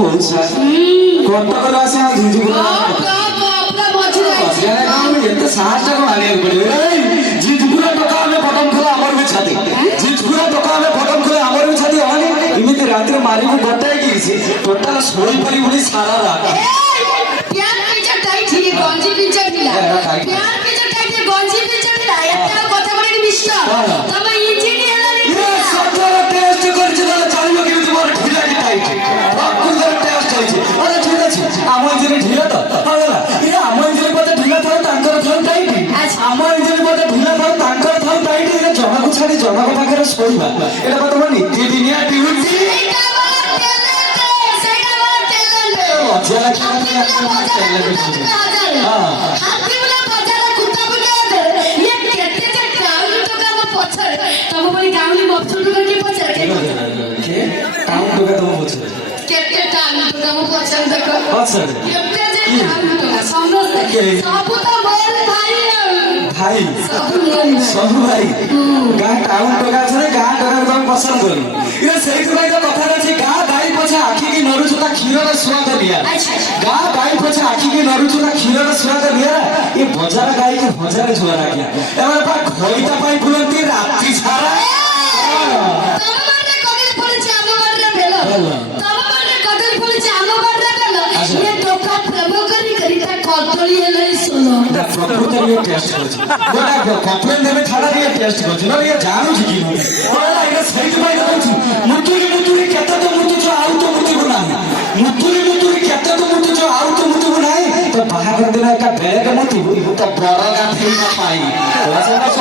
बहुत कटक आसे झिझुपुरा एत साहस मानिया पड़े झिझुपुरा टका बटन खोले आमर भी छाती झिझुपुरा टका बटन खोले आमर भी छाती हमारे इमिति रात्रि मारी को गटाई की टोटाल सोई पड़ी उड़ी सारा रात प्यार पिक्चर टाइट ही गंजी पिक्चर दिला प्यार पिक्चर टाइट ही गंजी पिक्चर दिला একটা কথা বলে মিষ্টা তবে ইঞ্জিনিয়ার ये सटर टेस्ट करছে না জানিও কি তোমার ঢিলা কি টাইট রক্তর টেস্ট হইছে আরে ঠিক আছে আমার ইঞ্জিন ঢিলা তো হবে না এ আমার ইঞ্জিন পথে ঢিলা থাকে তাঙ্কর থাও টাইট আমার ইঞ্জিন পথে ঢিলা থাকে তাঙ্কর থাও টাইট এ জমাকু ছাড়ি জমাকু পাখরে শোইবা এটা তো তোমার নিত্যদিনিয়া ডিউটি লজ্জা লাগে হ্যাঁ হাতি বলে বাজারে কুত্তা বলে ये कहते थे गाउली तो का वो पछड़ तब बोली गाउली बच्चों तो के पछड़ के काम तो का तुम पूछो कहते गाउली तो का वो पछड़ देखो पछड़ कहते थे गाउली तो का समझ सब तो बोल भाई भाई सब भाई गाँ टाउन तो का छे गाँ डर एकदम पसंद करी ये सही भाई तो कथा अछि गाँ भाई पछे आखी की नरुचुता क्षीर स्वाद लिया गाँ भाई पछे आखी की नरुचुता क्षीर स्वाद लिया ये भजार गाई के भजार छुआ राखिया एबार पा घइता पाई बुलंती रात्रि सारा तब मारे कदल पड़े आलो बारे भेलो तब मारे कदल पड़े आलो बारे भेलो ये टोका प्रेम करी करीता कदली हेले सुनो दा प्रकृति ये टेस्ट करछि गोटा कपड़े देबे छाड़ा ये टेस्ट करछि न ये जानू छी की ओला ये सही भाई कहछि मुतुरी केते तो मुतु जो आउ तो मुतु को नाही मुतुरी केते तो मुतु जो आउ तो मुतु को नाही तो बाहा कर देना का बेले के मुतु तो बड़ा गाथी ना पाई